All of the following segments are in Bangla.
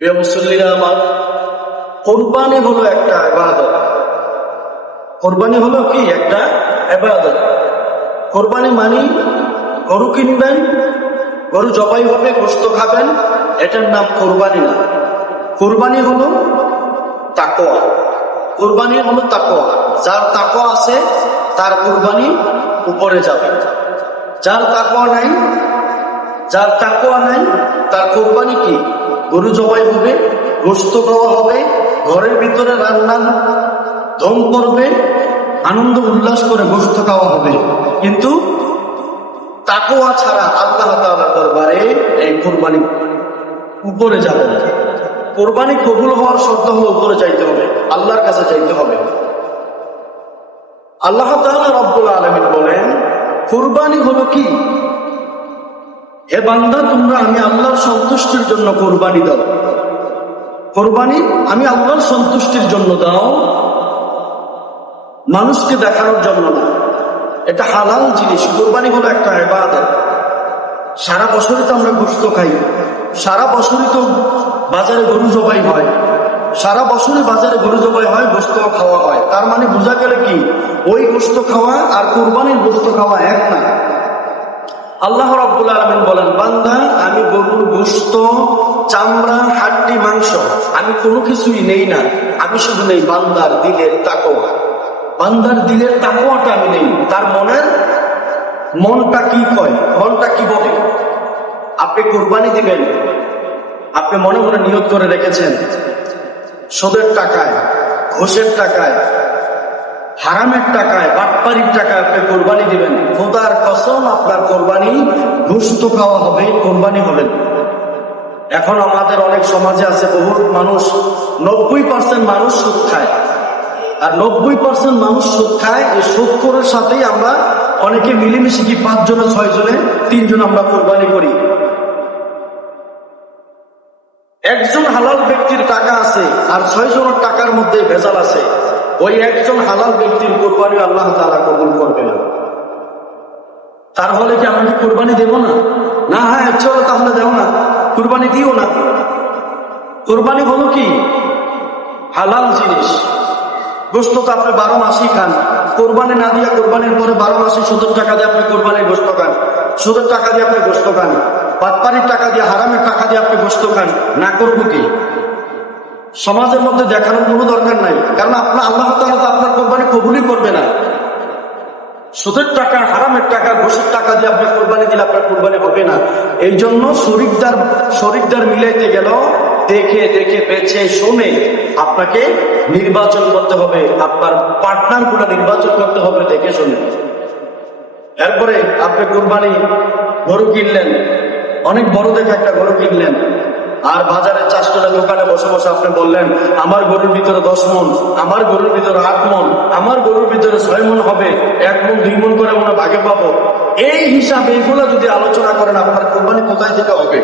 প্রিয় মুসল্লিরা আমার, কোরবানি হলো একটা ইবাদত। কোরবানি হলো কি একটা ইবাদত। কোরবানি মানি গরু কিনবেন, গরু জবাই হবে, গোশত খাবেন, এটার নাম কোরবানি না। কোরবানি হলো তাকওয়া। কোরবানি হলো তাকওয়া। যার তাকওয়া আছে তার কোরবানি উপরে যাবে। যার তাকওয়া নাই, যার তাকওয়া নাই তার কোরবানি কি? গরু জবাই হবে, গোশত খাওয়া হবে, ঘরের ভিতরে রান্নার ধম করবে, আনন্দ উল্লাস করে গোশত খাওয়া হবে, কিন্তু তাকওয়া ছাড়া আল্লাহ তাআলার দরবারে এই কোরবানি উপরে যাবে না। কোরবানি কবুল হওয়ার শর্ত হলো উপরে যাইতে হবে, আল্লাহর কাছে যাইতে হবে। আল্লাহ তাআলা রব্বুল আলামিন বলেন, কোরবানি হলো কি? হে বান্দা, তোমরা আমি আল্লাহর সন্তুষ্টির জন্য কোরবানি দাও। কোরবানি আমি আল্লাহর সন্তুষ্টির জন্য দাও, মানুষকে দেখানোর জন্য না। এটা হালাল জিনিস। কোরবানি হলো একটা ইবাদত। সারা বছরই তো আমরা গোশত খাই, সারা বছরই তো বাজারে গরু জবাই হয়, সারা বছরই বাজারে গরু জবাই হয়, গোশত খাওয়া হয়। তার মানে বোঝা গেল কি, ওই গোশত খাওয়া আর কোরবানির গোশত খাওয়া এক না। আল্লাহ রাব্বুল আলামিন বলেন, বান্দা আমি গরুর গোশত, চামড়া, হাড্ডি, মাংস আমি কোনো কিছুই নেই না, আমি শুধু নেই বান্দার দিলের তাকওয়া। বান্দার দিলের তাকওয়াটা আমি নেই। তার মনটা কি কয়, মনটা কি বলে। আপনি কোরবানি দিবেন, আপনি মনে মনে নিয়ত করে রেখেছেন, সুদের টাকায়, ঘুষের টাকায়, হারামের টাকায়, বাটপারির টাকায় আপনি কোরবানি দিবেন, খোদার কসম আপনার কোরবানি গোশত খাওয়া হবে, কোরবানি হবে। এখন আমাদের অনেক সমাজে আছে বহু মানুষ, 90% মানুষ সুদ খায়, আর 90% মানুষ সুদ খায়। এই সুদখোরের সাথেই আমরা অনেকে মিলেমিশে কি 5 জনে 6 জনে 3 জন আমরা কোরবানি করি। একজন হালাল ব্যক্তির টাকা আছে আর 6 জনের টাকার মধ্যে ভেজাল আছে, ওই একজন হালাল ব্যক্তির কোরবানি আল্লাহ তাআলা কবুল করবে না। তার হলে কি আমরা কি কোরবানি দেব না? না, হ্যাঁ চলো তাহলে দেও না, কোরবানি দিও না। কোরবানি হলো কি? হালাল জিনিস। গোশত তো আপনি 12 মাসই খান, কোরবানি না দিয়ে কোরবানির পরে 12 মাসে সুদের টাকা দিয়ে আপনি কোরবানির গোশত খান, সুদের টাকা দিয়ে আপনি গোশত খান, বাটপারির টাকা দিয়ে, হারামের টাকা দিয়ে আপনি গোশত খান, না করবো কি? সমাজের মধ্যে দেখানোর কোনো দরকার নাই, কারণ আপনার আল্লাহ তাআলা তো আপনার কোরবানি কবুলই করবে না। সুদের টাকা, হারামের টাকা, ঘুষের টাকা দিয়ে আপনি কোরবানি দিলে আপনার কোরবানি হবে না। এই জন্য শরিকদার মিলাইতে গেল দেখে দেখে বেছে শুনে আপনাকে নির্বাচন করতে হবে, আপনার পার্টনার গুলো নির্বাচন করতে হবে দেখে শুনে। এরপরে আপনি কোরবানি গরু কিনলেন, অনেক বড় দেখে একটা গরু কিনলেন, আর বাজারে 4 জনের দোকানে বসে বসে আপনি বললেন, আমার গরুর ভিতরে 10 মণ, আমার গরুর ভিতরে 8 মণ, আমার গরুর ভিতরে 6 মণ হবে, 1 মণ 2 মণ করে আমরা ভাগে পাবো। এই হিসাবে এগুলো যদি আলোচনা করেন, আপনার কোরবানি কোথায় থেকে হবে?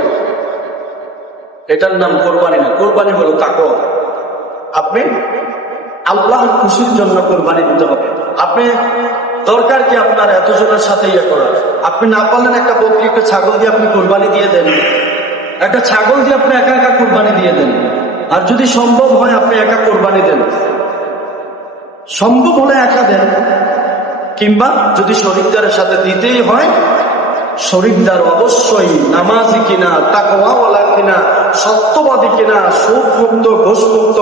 এটার নাম কোরবানি না। কোরবানি হলো তাকওয়া। আপনি আল্লাহর খুশির জন্য কোরবানি দিতে হবে। আপনি দরকার কি আপনার এতজনের সাথে ইয়ে করার? আপনি না পারলেন একটা বকরি, একটা ছাগল দিয়ে আপনি কোরবানি দিয়ে দেন, একটা ছাগল দিয়ে আপনি একা একা কোরবানি দিয়ে দেন। আর যদি সম্ভব হয় আপনি একা কোরবানি দেন, সম্ভব হলে একা দেন, কিংবা যদি শরিকদারের সাথে দিতেই হয়, শরিকদার অবশ্যই নামাজি কিনা, তাকওয়াওয়ালা কিনা, সত্যবাদী কিনা, সুদ মুক্ত, ঘুষ মুক্ত,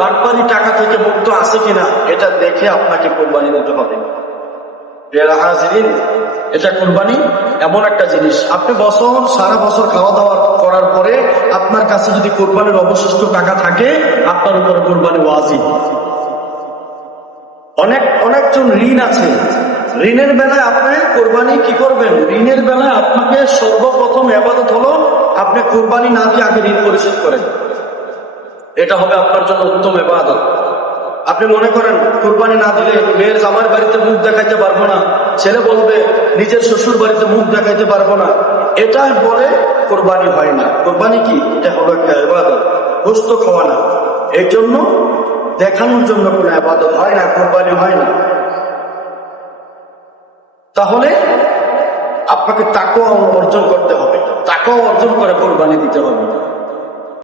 বাটপারি টাকা থেকে মুক্ত আছে কিনা, এটা দেখে আপনাকে কোরবানি দিতে হবে। এটা কোরবানি এমন একটা জিনিস, আপনি সারা বছর খাওয়া দাওয়া করার পরে আপনার কাছে যদি কোরবানির অবশিষ্ট টাকা থাকে, আপনার উপরে কোরবানি ওয়াজিব। অনেকজন ঋণ আছে, ঋণের বেলায় আপনি কোরবানি কি করবেন? ঋণের বেলায় আপনাকে সর্বপ্রথম ইবাদত হলো আপনি কোরবানি না দিয়ে আগে ঋণ পরিশোধ করেন। এটা হবে আপনার জন্য উত্তম ইবাদত। আপনি মনে করেন কোরবানি না দিলে মেয়ের জামার বাড়িতে মুখ দেখাইতে পারবো না, ছেলে বলবে নিজের শ্বশুর বাড়িতে মুখ দেখাইতে পারবো না, এটা বলে কোরবানি হয় না। কোরবানি কি? এটা হলো একটা ইবাদত, গোশত খাওয়া না। এই জন্য দেখানোর জন্য কোনো ইবাদত হয় না, কোরবানি হয় না। তাহলে আপনাকে তাকওয়া অর্জন করতে হবে, তাকওয়া অর্জন করে কোরবানি দিতে হবে।